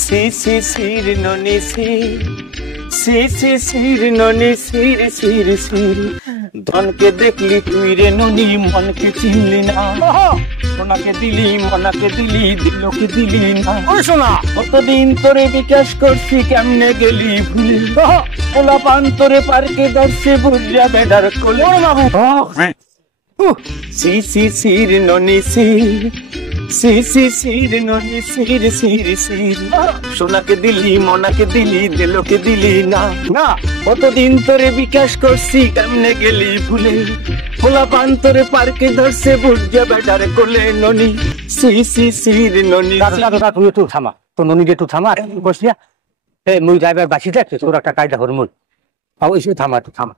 C C সির ননি C C C সির ননি সির সির সির ধনকে দেখলি তুই রে ননি মনকে চিনলি না সোনাকে দিলি মনাকে দিলি দিলকে দিলি না শোনা কতদিন তোরে বিকাশ করছি কেমনে গেলি ভুলে ওলা পান তোরে পার্কে দর্শে ভুলিয়া বেডার কোলে সি সি সির ননি সির সি সি সির ননি সির সির সির সোনাকে দিলি মনাকে দিলি দিলকে দিলি না না কতদিন তোরে বিকাশ করছি কেমনে গেলি ভুলে খোলা পান তোরে পার্কে ধরছে বুঝিয়া বেটারে কোলে ননি সি সি সির ননি তুই একটু থামা তো ননি একটু থামা বসিয়া এই মুই ড্রাইভার বাসি থাকছে তোর একটা কায়দা হরমুল এসে থামা একটু থামা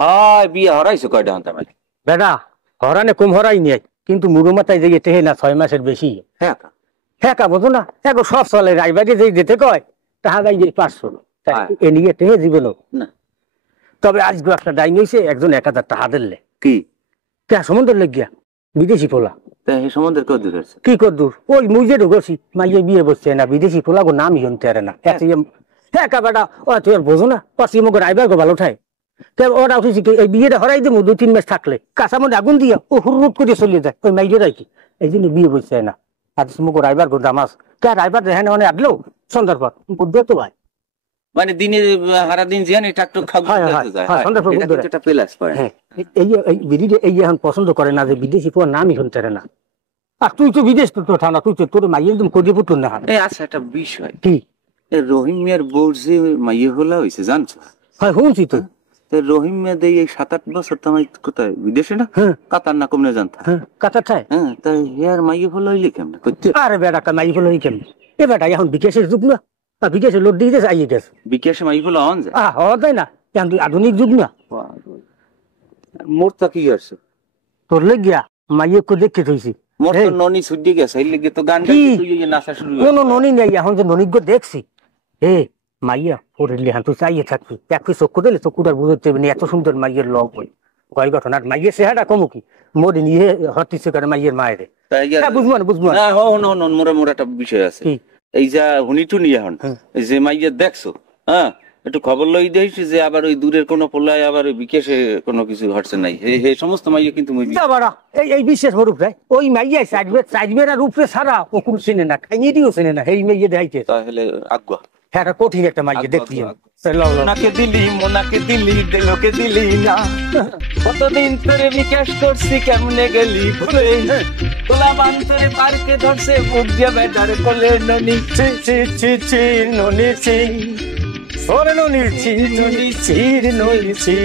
হয় বিয়ে হরাইছো কয়টা হন্তা ভাই বেটা হরানে কম হরাই নিয়ে কিন্তু মুরুমাতায় যে টেহে না 6 মাসের বেশি হ্যাঁ হ্যাঁ কা বোঝো না দেখো সব চলে রাইবারে যে যেতে কয় তাহা যাই যে 500 এ নিয়ে টেহে জীবন না তবে আজকে একটা ডাইন হয়েছে একজন 1000 টাকা দিলে কি কে সমুদ্র লেগিয়া বিদেশি পোলা এই সমুদ্র কত দূর আছে কি কর দূর ওই মুই যে ঢুকছি মাইয়ে বিয়ে বসছে না বিদেশি পোলা গো নামই হনতে না হ্যাঁ কা বেটা ও তুই আর বোঝো না পশ্চিম রাইবার গো ভালো ঠাই ওরা উঠেছি এই বিয়েটা হরাই দেবো 2-3 মাস থাকলে কাঁচা মধ্যে আগুন দিয়া ও হুরুট করে চলিয়ে যায় ওই মাইয়ে রাখি এই জন্য বিয়ে বসছে না আর মুখ রাইবার গো দামাস কে রাইবার দেখে না মানে আটলো সন্ধ্যার পর বুঝবে তো ভাই মানে দিনে সারা দিন জিয়ানি টাকটুক খাবো এটা প্লাস পড়ে এই বিড়িতে এই এখন পছন্দ করে না যে বিদেশি পোয়া নামই হনতে না আর তুই তো বিদেশ তো ঠান্ডা তুই তো তোর মাইয়ে একদম করিয়ে পুতুল না এই আচ্ছা একটা বিষয় কি রহিম মিয়ার বউর যে মাইয়ে হলা হয়েছে জানছো হয় শুনছি তো রহিম মিয়া দেই এই 7-8 বছর তো আমি কোথায় বিদেশে না কাতার না কমনে জানতা কাতার ঠায় তাই ইয়ার মাইয়ে হলো হইলে কেমন করতে আরে বেটা কা মাইয়ে হলো কেমন এ বেটা এখন বিকাশের যুগ না বিকাশের লোড দিয়ে যাচ্ছে আইয়ে গেছে বিকাশে মাইয়ে হলো অন যায় হওয়া যায় না এখন আধুনিক যুগ না মোর তা কি আছে তোর লেগ গিয়া মাইয়ে কো দেখতে থইছি মোর তো ননি ছুটি গেছে এই লেগে তো গান গাইতে তুই এই নাচা শুরু কোন ননি নাই এখন যে ননি গো দেখছি এ মাইয়া পড়লি হান তুই চাইয়ে থাকবি একটু চক্ষু দিলে চক্ষুটার বুঝতে হবে না এত সুন্দর মাইয়ের লগ বই কয় ঘটনা মাইয়ের চেহারা কমু কি মোদি নিয়ে হতিছে করে মাইয়ের মায়েরে বুঝবো না বুঝবো না মোরা মোরা একটা বিষয় আছে এই যা হুনিটু নিয়ে এখন যে মাইয়ের দেখছো হ্যাঁ একটু খবর লই দিয়েছি যে আবার ওই দূরের কোনো পোলায় আবার ওই বিকেশে কোনো কিছু ঘটছে নাই এই সমস্ত মাইয়ে কিন্তু এই বিশেষ রূপ রে ওই মাইয়া সাইডবের আর রূপে সারা ও কোন চিনে না খাইনিও চিনে না এই মেয়ে দেখাইছে তাহলে আগুয়া হ্যাঁ কঠিন একটা মাইয়ে দেখলি মোনাকে দিলি মনাকে দিলি দিলকে দিলি না কতদিন তোরে বিকাশ করছি কেমনে গেলি ভুলে তোলা বান তোরে পার্কে ধরছে বুক দিয়া বেটার কোলে ননি চি চি চি চি ননি চি ওরে ননি চি ননি চি ননি চি